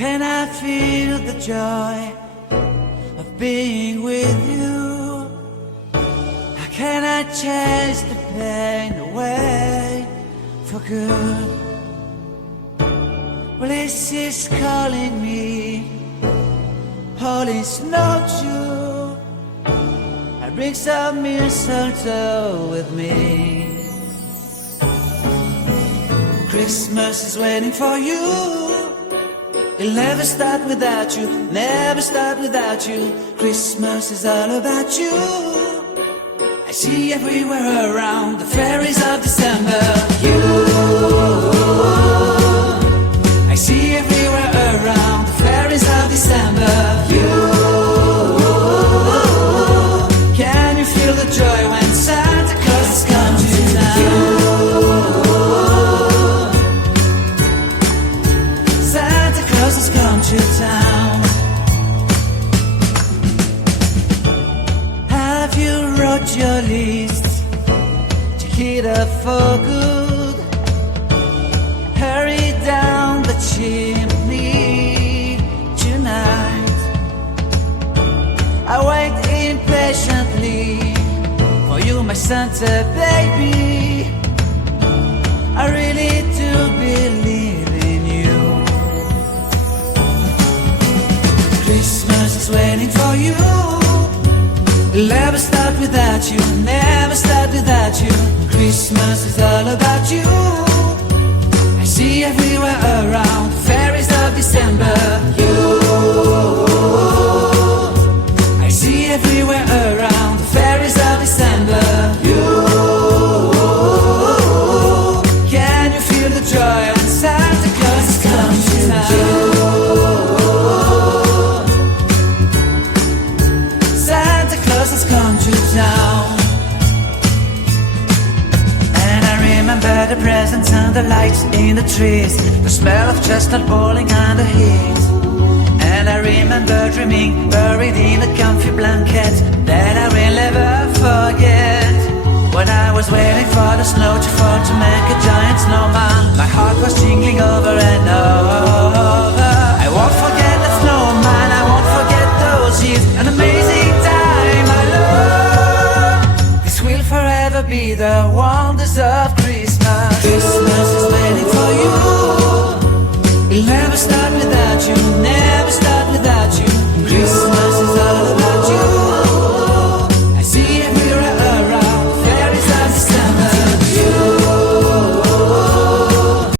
can I feel the joy of being with you? How can I chase the pain away for good? Well, this is calling me, all is not true. I bring some mistletoe with me. Christmas is waiting for you. It'll never start without you, never start without you. Christmas is all about you. I see everywhere around the fairies of December. You, I see everywhere around the fairies of December. You, can you feel the joy when Santa Claus has come to town? Santa Claus has come to town. Have you wrote your list to hit up for good? Hurry down the chimney tonight. I wait impatiently for you, my Santa baby. I really do believe in you. Christmas is waiting for you. It'll never start without you, never start without you. Christmas is all about you. I see everywhere around the fairies of December. You, I see everywhere around the fairies of December. You, can you feel the joy when Santa Claus has come to town? Santa Claus has come to town. And I remember the presents and the lights in the trees, the smell of chestnut boiling under heat. And I remember dreaming, buried in a comfy blanket that I will never forget. When I was waiting for the snow to fall to make a giant snowman, my heart was jingling over and over. I won't forget the snowman, I won't forget those years, an amazing time I love. This will forever be the wonders of Christmas.